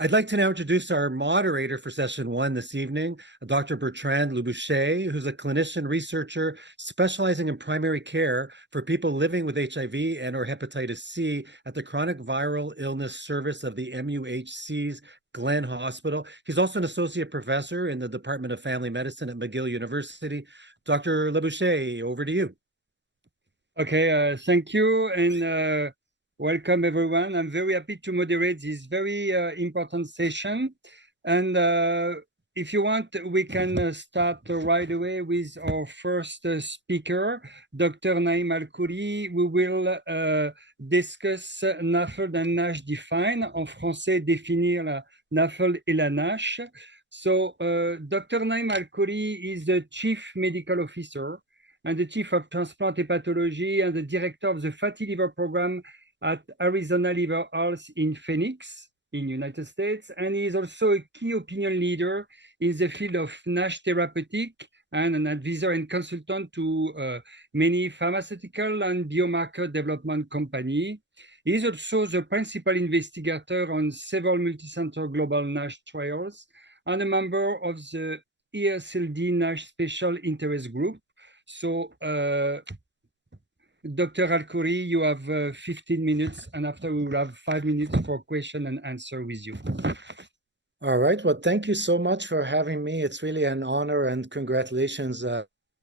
I'd like to now introduce our moderator for session one this evening, Dr. Bertrand Lebouche, who's a clinician researcher specializing in primary care for people living with HIV and or hepatitis C at the Chronic Viral Illness Service of the MUHC's Glenn Hospital. He's also an associate professor in the Department of Family Medicine at McGill University. Dr. Lebouche, over to you. Okay, thank you, and welcome everyone. I'm very happy to moderate this very important session. And if you want, we can start right away with our first speaker, Dr. Naim Alkhouri. We will discuss NAFLD and NASH define. En français, définir la NAFLD et la NASH. So Dr. Naim Alkhouri is the Chief Medical Officer and the Chief of Transplant Hepatology and the Director of the Fatty Liver Program at Arizona Liver Health in Phoenix, in United States. And he is also a key opinion leader in the field of NASH therapeutic and an advisor and consultant to many pharmaceutical and biomarker development companies. He is also the principal investigator on several multicenter global NASH trials and a member of the EASLD NASH Special Interest Group. So, Dr. Alkhouri, you have 15 minutes, and after we will have 5 minutes for question and answer with you. All right. Well, thank you so much for having me. It's really an honor, and congratulations,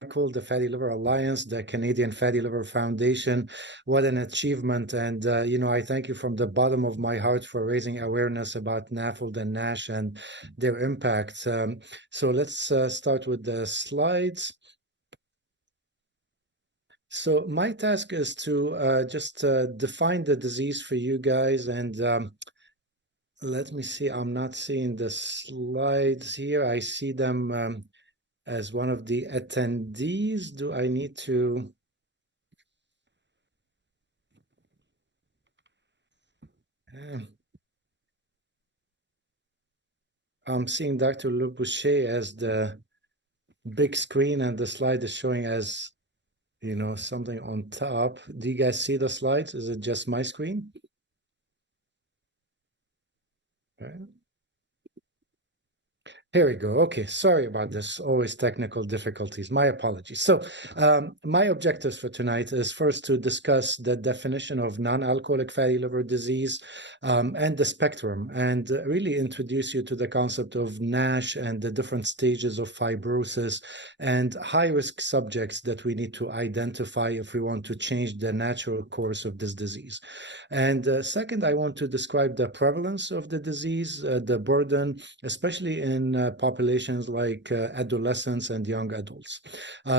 Michael, the Fatty Liver Alliance, the Canadian Fatty Liver Foundation. What an achievement. And, you know, I thank you from the bottom of my heart for raising awareness about NAFLD and NASH and their impact. So let's start with the slides. So my task is to just define the disease for you guys, and let me see, I'm not seeing the slides here. I see them as one of the attendees. Do I need to? I'm seeing Dr. Lebouche as the big screen, and the slide is showing as, you know, something on top. Do you guys see the slides? Is it just my screen? Okay. Here we go. Okay, sorry about this. Always technical difficulties. My apologies. So my objectives for tonight is first to discuss the definition of non-alcoholic fatty liver disease and the spectrum, and really introduce you to the concept of NASH and the different stages of fibrosis and high-risk subjects that we need to identify if we want to change the natural course of this disease. And second, I want to describe the prevalence of the disease, the burden, especially in populations like adolescents and young adults.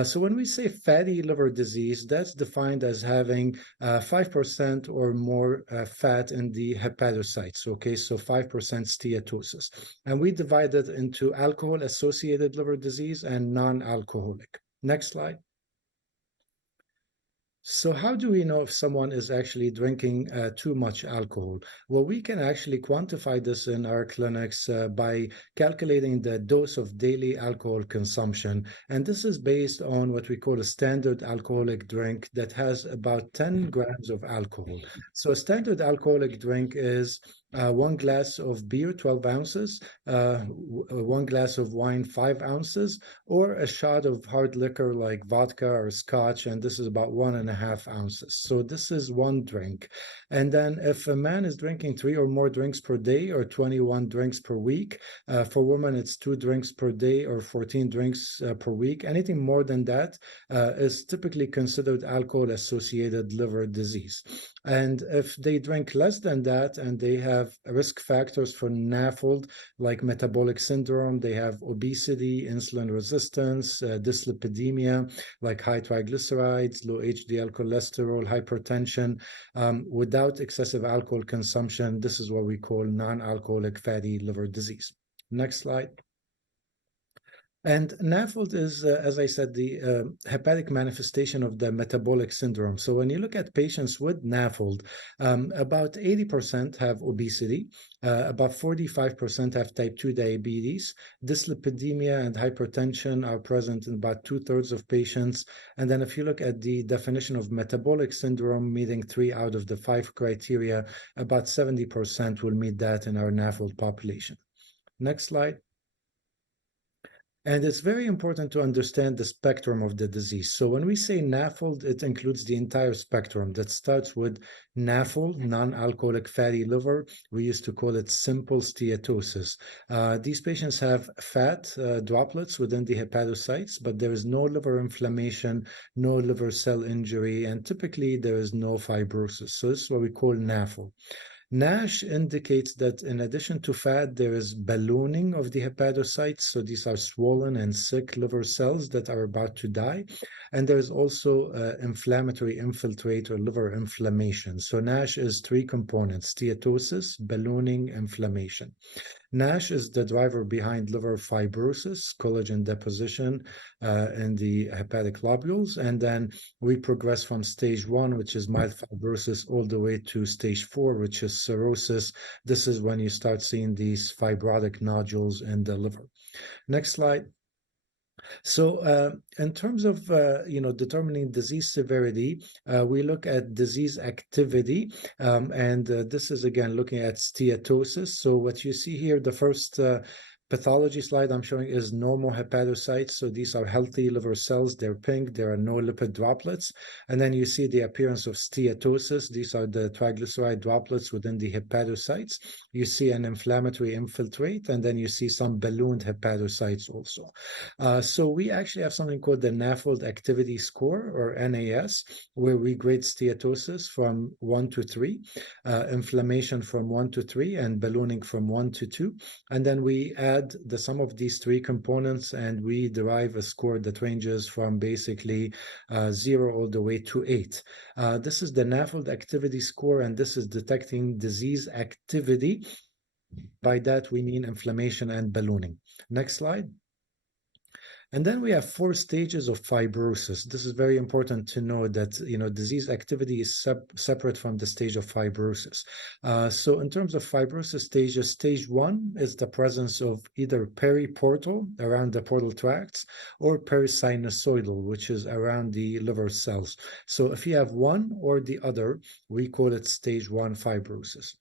So when we say fatty liver disease, that's defined as having 5% or more fat in the hepatocytes, okay? So 5% steatosis. And we divide it into alcohol-associated liver disease and non-alcoholic. Next slide. So how do we know if someone is actually drinking too much alcohol? Well, we can actually quantify this in our clinics by calculating the dose of daily alcohol consumption. And this is based on what we call a standard alcoholic drink that has about 10 grams of alcohol. So a standard alcoholic drink is 1 glass of beer, 12 ounces, 1 glass of wine, 5 ounces, or a shot of hard liquor like vodka or scotch, and this is about 1.5 ounces. So this is one drink. And then if a man is drinking 3 or more drinks per day or 21 drinks per week, for women it's 2 drinks per day or 14 drinks per week. Anything more than that is typically considered alcohol-associated liver disease. And if they drink less than that and they have risk factors for NAFLD like metabolic syndrome, they have obesity, insulin resistance, dyslipidemia like high triglycerides, low HDL cholesterol, hypertension, without excessive alcohol consumption, this is what we call non-alcoholic fatty liver disease. Next slide. And NAFLD is, as I said, the hepatic manifestation of the metabolic syndrome. So when you look at patients with NAFLD, about 80% have obesity, about 45% have type 2 diabetes. Dyslipidemia and hypertension are present in about 2/3 of patients. And then if you look at the definition of metabolic syndrome, meeting 3 out of the 5 criteria, about 70% will meet that in our NAFLD population. Next slide. And it's very important to understand the spectrum of the disease. So when we say NAFLD, it includes the entire spectrum that starts with NAFL, non-alcoholic fatty liver. We used to call it simple steatosis. These patients have fat droplets within the hepatocytes, but there is no liver inflammation, no liver cell injury, and typically there is no fibrosis. So this is what we call NAFL. NASH indicates that in addition to fat, there is ballooning of the hepatocytes. So these are swollen and sick liver cells that are about to die. And there is also inflammatory infiltrate or liver inflammation. So NASH is 3 components: steatosis, ballooning, inflammation. NASH is the driver behind liver fibrosis, collagen deposition in the hepatic lobules. And then we progress from stage 1, which is mild fibrosis, all the way to stage 4, which is cirrhosis. This is when you start seeing these fibrotic nodules in the liver. Next slide. So in terms of determining disease severity, we look at disease activity, and this is again looking at steatosis. So what you see here, the first pathology slide I'm showing is normal hepatocytes. So these are healthy liver cells. They're pink. There are no lipid droplets. And then you see the appearance of steatosis. These are the triglyceride droplets within the hepatocytes. You see an inflammatory infiltrate, and then you see some ballooned hepatocytes also. So we actually have something called the NAFLD activity score, or NAS, where we grade steatosis from 1 to 3, inflammation from 1 to 3, and ballooning from 1 to 2. And then we add the sum of these 3 components, and we derive a score that ranges from basically 0 all the way to 8. This is the NAFLD activity score, and this is detecting disease activity. By that, we mean inflammation and ballooning. Next slide. And then we have 4 stages of fibrosis. This is very important to know that, disease activity is separate from the stage of fibrosis. So in terms of fibrosis stages, stage 1 is the presence of either periportal, around the portal tracts, or perisinusoidal, which is around the liver cells. So if you have one or the other, we call it stage 1 fibrosis.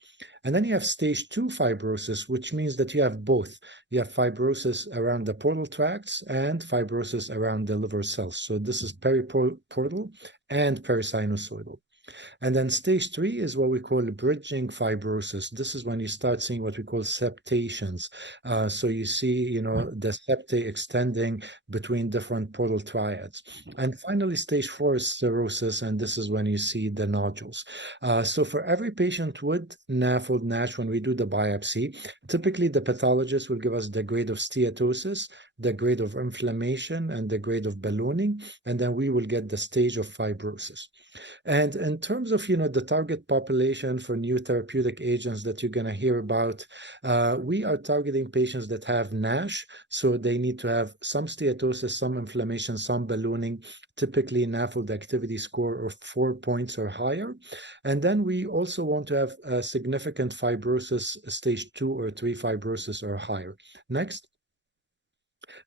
And then you have stage 2 fibrosis, which means that you have both. You have fibrosis around the portal tracts and fibrosis around the liver cells. So this is periportal and perisinusoidal. And then stage 3 is what we call bridging fibrosis. This is when you start seeing what we call septations. So you see, the septae extending between different portal triads. And finally, stage 4 is cirrhosis, and this is when you see the nodules. So for every patient with NAFLD NASH, when we do the biopsy, typically the pathologist will give us the grade of steatosis, the grade of inflammation, and the grade of ballooning, and then we will get the stage of fibrosis. And in terms of, the target population for new therapeutic agents that you're going to hear about, we are targeting patients that have NASH. So they need to have some steatosis, some inflammation, some ballooning, typically NAFLD activity score of 4 points or higher. And then we also want to have a significant fibrosis, stage 2 or 3 fibrosis or higher. Next.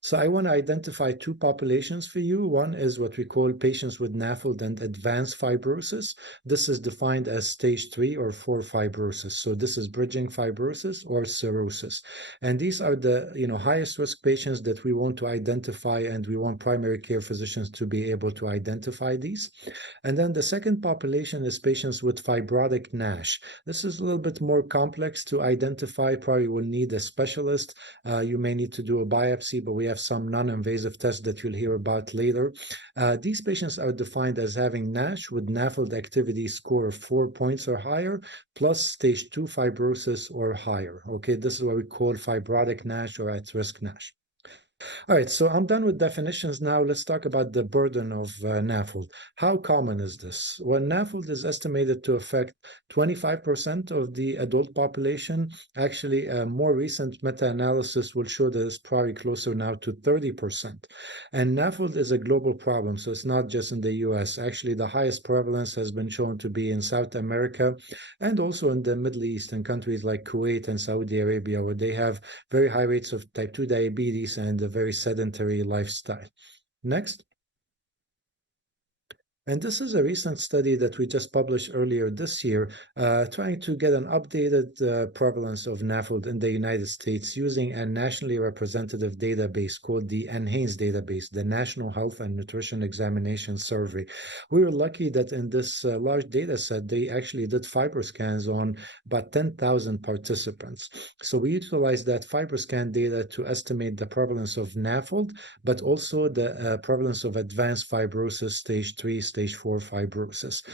So I want to identify 2 populations for you. One is what we call patients with NAFLD and advanced fibrosis. This is defined as stage 3 or 4 fibrosis. So this is bridging fibrosis or cirrhosis. And these are the highest risk patients that we want to identify, and we want primary care physicians to be able to identify these. And then the second population is patients with fibrotic NASH. This is a little bit more complex to identify. Probably will need a specialist. You may need to do a biopsy, but we have some non-invasive tests that you'll hear about later. These patients are defined as having NASH with NAFLD activity score of 4 points or higher, plus stage 2 fibrosis or higher. Okay, this is what we call fibrotic NASH or at-risk NASH. All right, so I'm done with definitions now. Let's talk about the burden of NAFLD. How common is this? Well, NAFLD is estimated to affect 25% of the adult population. Actually, a more recent meta-analysis will show that it's probably closer now to 30%. And NAFLD is a global problem, so it's not just in the US. Actually, the highest prevalence has been shown to be in South America and also in the Middle East, in countries like Kuwait and Saudi Arabia, where they have very high rates of type 2 diabetes and a very sedentary lifestyle. Next. And this is a recent study that we just published earlier this year, trying to get an updated prevalence of NAFLD in the United States using a nationally representative database called the NHANES database, the National Health and Nutrition Examination Survey. We were lucky that in this large data set, they actually did FibroScans on about 10,000 participants. So we utilized that FibroScan data to estimate the prevalence of NAFLD, but also the prevalence of advanced fibrosis stage 3, stage 4 fibrosis.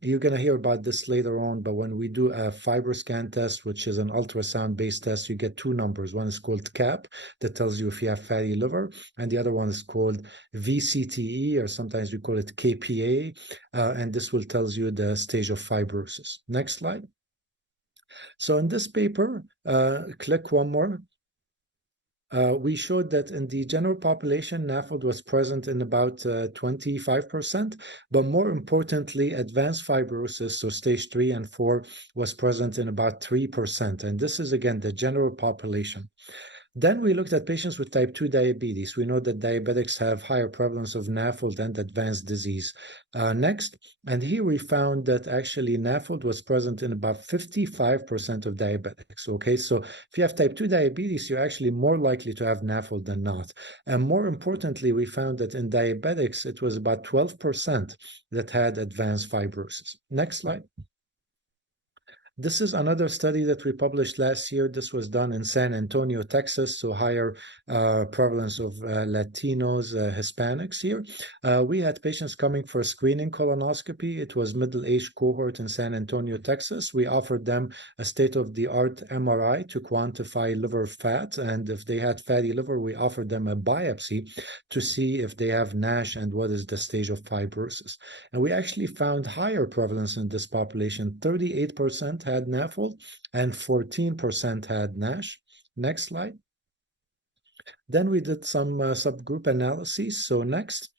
You're going to hear about this later on, but when we do a FibroScan test, which is an ultrasound-based test, you get two numbers. One is called CAP, that tells you if you have fatty liver, and the other one is called VCTE, or sometimes we call it KPA, and this will tells you the stage of fibrosis. Next slide. So in this paper, click one more. We showed that in the general population, NAFLD was present in about 25%, but more importantly, advanced fibrosis, so stage 3 and 4, was present in about 3%. And this is, again, the general population. Then we looked at patients with type 2 diabetes. We know that diabetics have higher prevalence of NAFLD and advanced disease. Next, and here we found that actually NAFLD was present in about 55% of diabetics. Okay, so if you have type 2 diabetes, you're actually more likely to have NAFLD than not. And more importantly, we found that in diabetics, it was about 12% that had advanced fibrosis. Next slide. This is another study that we published last year. This was done in San Antonio, Texas, so higher prevalence of Latinos, Hispanics here. We had patients coming for screening colonoscopy. It was middle-aged cohort in San Antonio, Texas. We offered them a state-of-the-art MRI to quantify liver fat, and if they had fatty liver, we offered them a biopsy to see if they have NASH and what is the stage of fibrosis. And we actually found higher prevalence in this population. 38% had NAFLD and 14% had NASH. Next slide. Then we did some subgroup analyses. So next,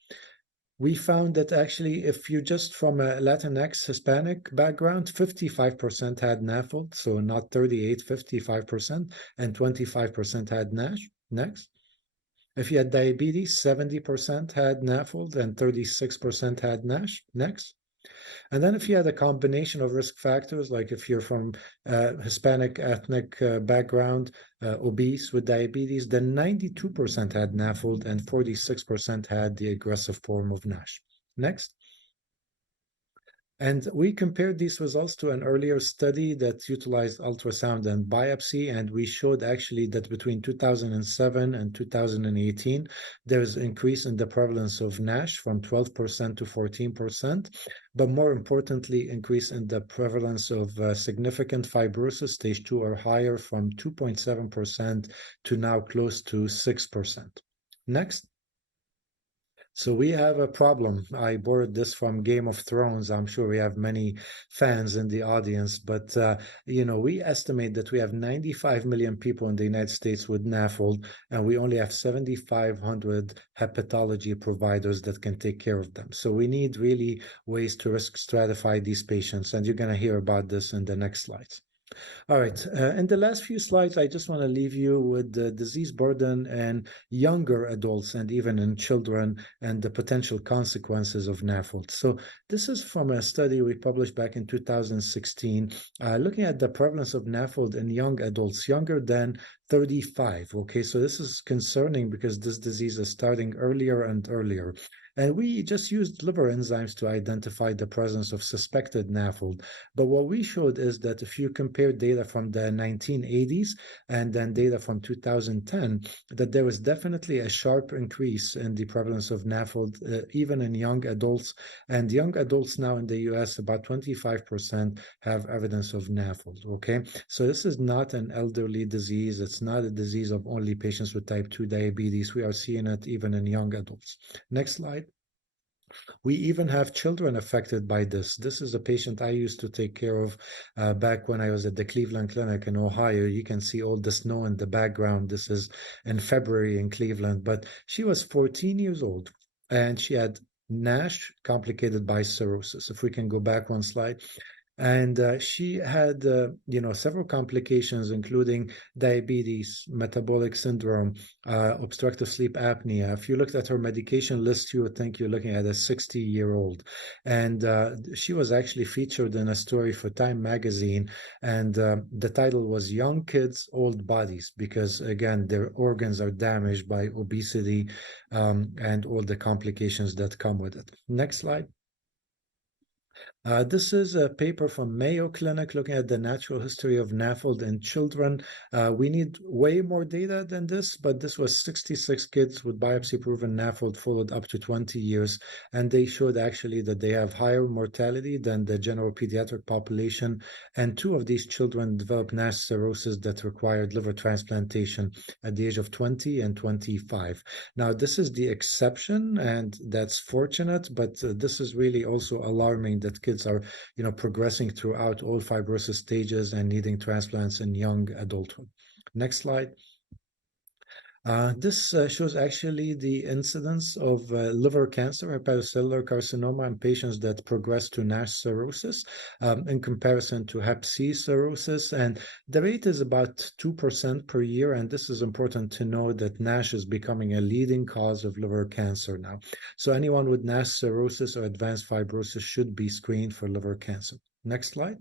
we found that actually if you're just from a Latinx Hispanic background, 55% had NAFLD, so not 38, 55%, and 25% had NASH. Next. If you had diabetes, 70% had NAFLD and 36% had NASH. Next. And then if you had a combination of risk factors, like if you're from Hispanic ethnic background, obese with diabetes, then 92% had NAFLD and 46% had the aggressive form of NASH. Next. And we compared these results to an earlier study that utilized ultrasound and biopsy, and we showed actually that between 2007 and 2018, there's an increase in the prevalence of NASH from 12% to 14%, but more importantly, increase in the prevalence of significant fibrosis, stage 2 or higher, from 2.7% to now close to 6%. Next. So we have a problem. I borrowed this from Game of Thrones. I'm sure we have many fans in the audience, but we estimate that we have 95 million people in the United States with NAFLD, and we only have 7,500 hepatology providers that can take care of them. So we need really ways to risk stratify these patients, and you're going to hear about this in the next slides. All right. In the last few slides, I just want to leave you with the disease burden in younger adults and even in children and the potential consequences of NAFLD. So this is from a study we published back in 2016, looking at the prevalence of NAFLD in young adults, younger than 35. Okay, so this is concerning because this disease is starting earlier and earlier. And we just used liver enzymes to identify the presence of suspected NAFLD. But what we showed is that if you compare data from the 1980s and then data from 2010, that there was definitely a sharp increase in the prevalence of NAFLD, even in young adults. And young adults now in the US, about 25% have evidence of NAFLD, okay? So this is not an elderly disease. It's not a disease of only patients with type 2 diabetes. We are seeing it even in young adults. Next slide. We even have children affected by this. This is a patient I used to take care of back when I was at the Cleveland Clinic in Ohio. You can see all the snow in the background. This is in February in Cleveland, but she was 14 years old and she had NASH complicated by cirrhosis. If we can go back one slide. And she had, several complications, including diabetes, metabolic syndrome, obstructive sleep apnea. If you looked at her medication list, you would think you're looking at a 60-year-old. And she was actually featured in a story for Time magazine. And the title was Young Kids, Old Bodies, because, again, their organs are damaged by obesity and all the complications that come with it. Next slide. This is a paper from Mayo Clinic looking at the natural history of NAFLD in children. We need way more data than this, but this was 66 kids with biopsy-proven NAFLD followed up to 20 years, and they showed actually that they have higher mortality than the general pediatric population, and 2 of these children developed NASH cirrhosis that required liver transplantation at the age of 20 and 25. Now, this is the exception, and that's fortunate, but this is really also alarming that kids are, progressing throughout all fibrosis stages and needing transplants in young adulthood. Next slide. This shows actually the incidence of liver cancer, hepatocellular carcinoma in patients that progress to NASH cirrhosis in comparison to hep C cirrhosis. And the rate is about 2% per year. And this is important to know that NASH is becoming a leading cause of liver cancer now. So anyone with NASH cirrhosis or advanced fibrosis should be screened for liver cancer. Next slide.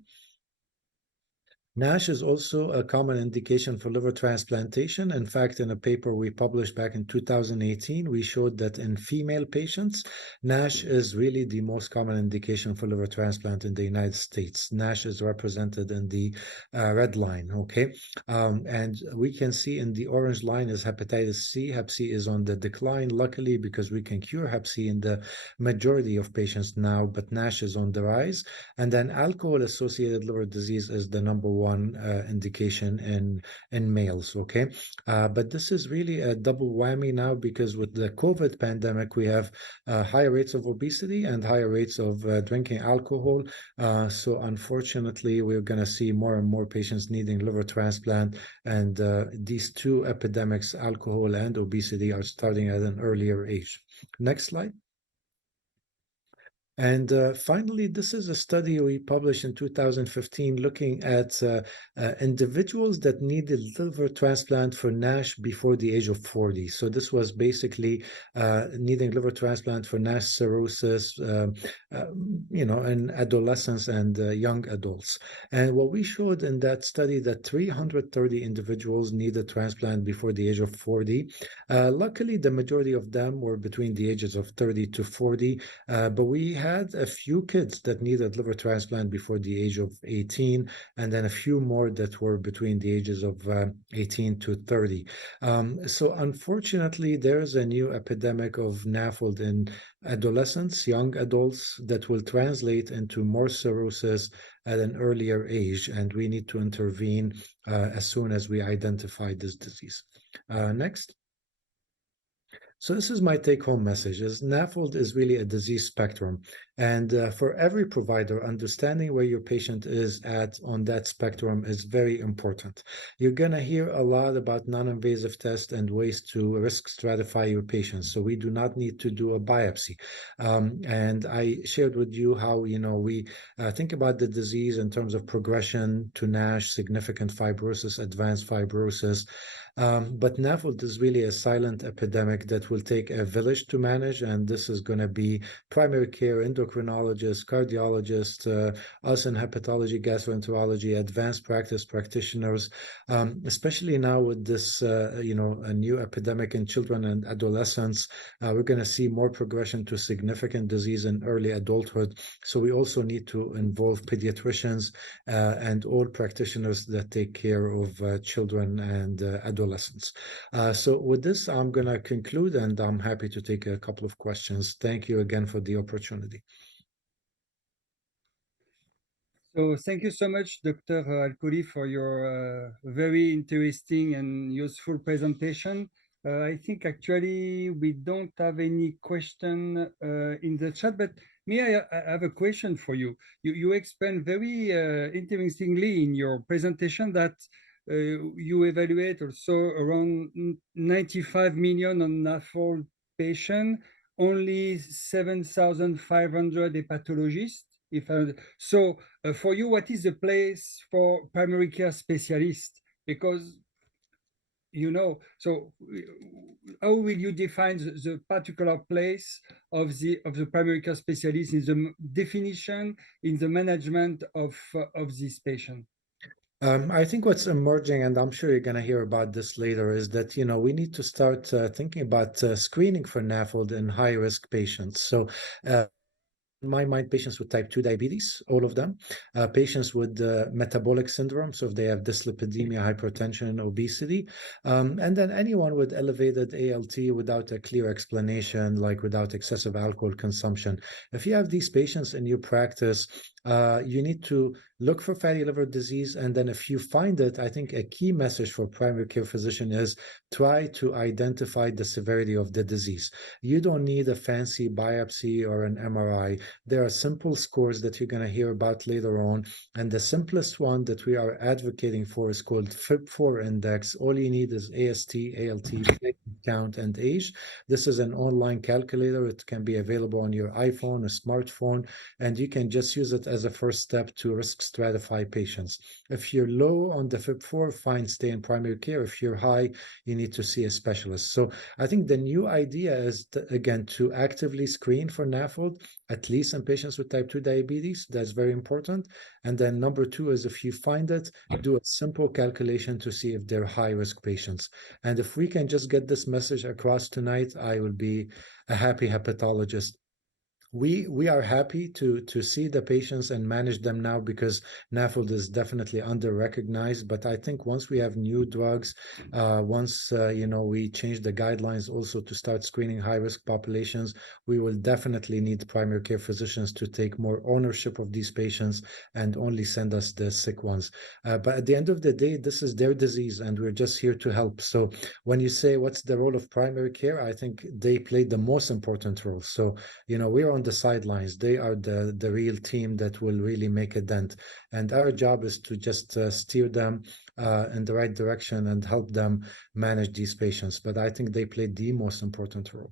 NASH is also a common indication for liver transplantation. In fact, in a paper we published back in 2018, we showed that in female patients, NASH is really the most common indication for liver transplant in the United States. NASH is represented in the red line, okay? And we can see in the orange line is hepatitis C. Hep C is on the decline, luckily, because we can cure Hep C in the majority of patients now, but NASH is on the rise. And then alcohol-associated liver disease is the number one indication in males, okay? But this is really a double whammy now, because with the COVID pandemic, we have higher rates of obesity and higher rates of drinking alcohol. So unfortunately, we're going to see more and more patients needing liver transplant. And these 2 epidemics, alcohol and obesity, are starting at an earlier age. Next slide. And finally, this is a study we published in 2015 looking at individuals that needed liver transplant for NASH before the age of 40. So this was basically needing liver transplant for NASH cirrhosis, in adolescents and young adults. And what we showed in that study that 330 individuals needed transplant before the age of 40. Luckily, the majority of them were between the ages of 30 to 40, but we had a few kids that needed liver transplant before the age of 18, and then a few more that were between the ages of 18 to 30. So unfortunately, there is a new epidemic of NAFLD in adolescents, young adults, that will translate into more cirrhosis at an earlier age, and we need to intervene as soon as we identify this disease. Next. So this is my take-home message, is NAFLD is really a disease spectrum. And for every provider, understanding where your patient is at on that spectrum is very important. You're going to hear a lot about non-invasive tests and ways to risk stratify your patients. So we do not need to do a biopsy. And I shared with you how, we think about the disease in terms of progression to NASH, significant fibrosis, advanced fibrosis. But NAFLD is really a silent epidemic that will take a village to manage, and this is going to be primary care, endocrinology, endocrinologists, cardiologists, us in hepatology, gastroenterology, advanced practice practitioners, especially now with this, a new epidemic in children and adolescents. We're going to see more progression to significant disease in early adulthood. So we also need to involve pediatricians and all practitioners that take care of children and adolescents. So with this, I'm going to conclude, and I'm happy to take a couple of questions. Thank you again for the opportunity. So thank you so much, Dr. Alkhouri, for your very interesting and useful presentation. I think actually we don't have any question in the chat, but I have a question for you. You explained very interestingly in your presentation that you evaluate also around 95 million on NAFLD patient, only 7,500 hepatologists. For you, what is the place for primary care specialists? Because so how will you define the particular place of the primary care specialist in the definition, in the management of this patient? I think what's emerging, and I'm sure you're going to hear about this later, is that we need to start thinking about screening for NAFLD in high-risk patients. So in my mind, patients with type 2 diabetes, all of them, patients with metabolic syndrome, so if they have dyslipidemia, hypertension, obesity, and then anyone with elevated ALT without a clear explanation, like without excessive alcohol consumption. If you have these patients in your practice, you need to look for fatty liver disease, and then if you find it, I think a key message for primary care physician is try to identify the severity of the disease. You don't need a fancy biopsy or an MRI. There are simple scores that you're going to hear about later on, and the simplest one that we are advocating for is called FIB-4 index. All you need is AST, ALT, platelet count, and age. This is an online calculator. It can be available on your iPhone, a smartphone, and you can just use it as a first step to risk stratify patients. If you're low on the FIB-4, fine, stay in primary care. If you're high, you need to see a specialist. So I think the new idea is, again, to actively screen for NAFLD, at least in patients with type 2 diabetes. That's very important. And then number two is, if you find it, do a simple calculation to see if they're high-risk patients. And if we can just get this message across tonight, I will be a happy hepatologist. We are happy to see the patients and manage them now, because NAFLD is definitely under-recognized. But I think once we have new drugs, once we change the guidelines also to start screening high-risk populations, we will definitely need primary care physicians to take more ownership of these patients and only send us the sick ones. But at the end of the day, this is their disease, and we're just here to help. So when you say what's the role of primary care, I think they play the most important role. So we're on the sidelines. They are the real team that will really make a dent, and our job is to just steer them in the right direction and help them manage these patients. But I think they play the most important role.